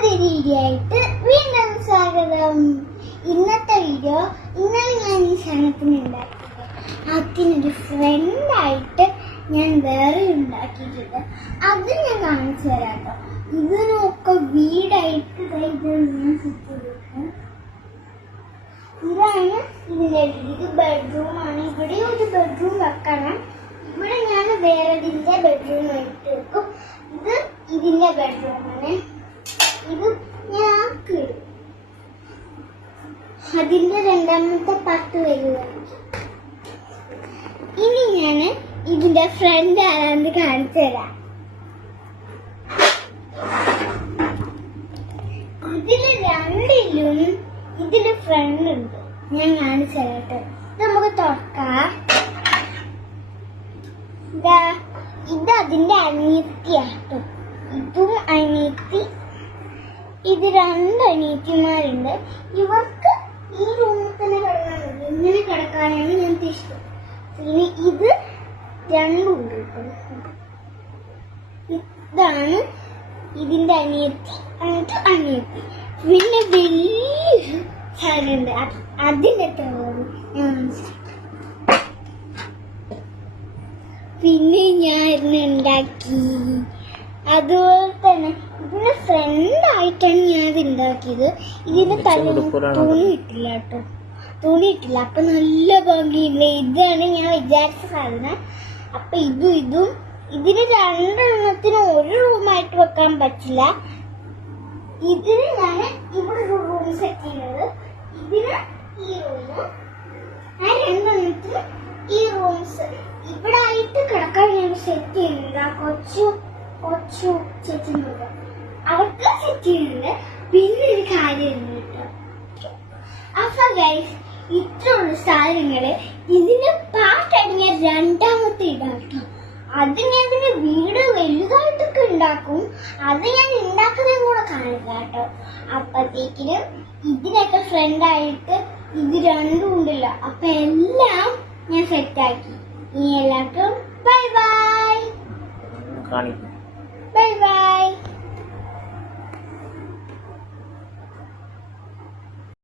പുതിയ വീഡിയോ ആയിട്ട് വീണ്ടും സ്വാഗതം. ഇന്നത്തെ വീഡിയോ ഇന്നലെ ഞാൻ ഈ സാധനത്തിന് ഉണ്ടാക്കിയത്, അതിനൊരു ഫ്രണ്ടായിട്ട് ഞാൻ വേറെ ഉണ്ടാക്കിയിട്ടുണ്ട്. അത് ഞാൻ കാണിച്ചു തരാം കേട്ടോ. ഇതിനൊക്കെ വീടായിട്ട് ഞാൻ സെറ്റ് ചെയ്തിട്ടുണ്ട്. ഇതാണ് ഇതിൻ്റെ ഇത് ബെഡ്റൂമാണ്. ഇവിടെ ഒരു ബെഡ്റൂം വെക്കണം. ഇവിടെ ഞാൻ വേറെ ഇതിൻ്റെ ബെഡ്റൂം ആയിട്ട് വെക്കും. ഇത് ഇതിൻ്റെ ബെഡ്റൂമാണ്. ഇത് ഞാൻ കിടും. അതിന്റെ രണ്ടാമത്തെ പാർട്ട് വരുവാണ്. ഇനി ഞാൻ ഇതിന്റെ ഫ്രണ്ട് ആരാന്ന് കാണിച്ചു തരാം. ഇതില് രണ്ടിലും ഇതില് ഫ്രണ്ട് ഉണ്ട്. ഞാൻ കാണിച്ചു തരാട്ടെ. ഇത് നമുക്ക് തുറക്കാം. ഇത് അതിന്റെ അനിയത്തിയാട്ടോ. ഇതും അനിയത്തി. ഇത് രണ്ട് അനിയത്തിമാരുണ്ട്. ഇവർക്ക് ഈ റൂമിൽ തന്നെ കിടക്കാനുണ്ട്. ഇങ്ങനെ കിടക്കാനാണ് ഞങ്ങൾക്ക് ഇഷ്ടം. പിന്നെ ഇത് രണ്ടുണ്ട്. ഇതാണ് ഇതിന്റെ അനിയത്തി, എന്നിട്ട് അനിയത്തി. പിന്നെ വലിയ സ്ഥലമുണ്ട്. അതിൻ്റെ പിന്നെ ഞാൻ ഉണ്ടാക്കി. അതുപോലെ തന്നെ ഇതിന് ഫ്രണ്ടായിട്ടാണ് ഞാൻ ഇത് ഉണ്ടാക്കിയത്. ഇതിന് തുണിയിട്ടില്ല കേട്ടോ, തുണിയിട്ടില്ല. അപ്പൊ നല്ല ഭംഗിയില്ല. ഇതാണ് ഞാൻ വിചാരിച്ച സാധനം. അപ്പൊ ഇതും ഇതിന് രണ്ടെണ്ണത്തിന് ഒരു റൂമായിട്ട് വെക്കാൻ പറ്റില്ല. ഇതിന് ഞാൻ ഇവിടെ ഒരു റൂം സെറ്റ് ചെയ്യുന്നത്. ഇതിന് ഈ റൂം, ഞാൻ രണ്ടെണ്ണത്തിന് ഈ റൂംസ് ഇവിടെ ആയിട്ട് കിടക്കാൻ ഞാൻ സെറ്റ് ചെയ്യുന്നുണ്ട്. കൊച്ചു ചേച്ചിനോട് അവർക്ക് സെറ്റ് ചെയ്യുന്നുണ്ട്. പിന്നെ ഒരു കാര്യമുണ്ട് കേട്ടോ. അപ്പൊ ഗൈസ്, ഇത്രയുള്ള സാധനങ്ങള് ഇതിന്റെ പാട്ടായിട്ട് ഞാൻ രണ്ടാമത്തെ ഇതാട്ടോ. അത് ഞാൻ പിന്നെ വീട് വലുതായിട്ടൊക്കെ ഉണ്ടാക്കും. അത് ഞാൻ ഉണ്ടാക്കുന്നതും കൂടെ കാണില്ല കേട്ടോ. അപ്പത്തേക്കിനും ഇതിനൊക്കെ ഫ്രണ്ടായിട്ട് ഇത് രണ്ടും ഉണ്ടല്ലോ. അപ്പൊ എല്ലാം ഞാൻ സെറ്റാക്കി. ഇനി എല്ലാവർക്കും ബൈ ബൈ. Bye bye.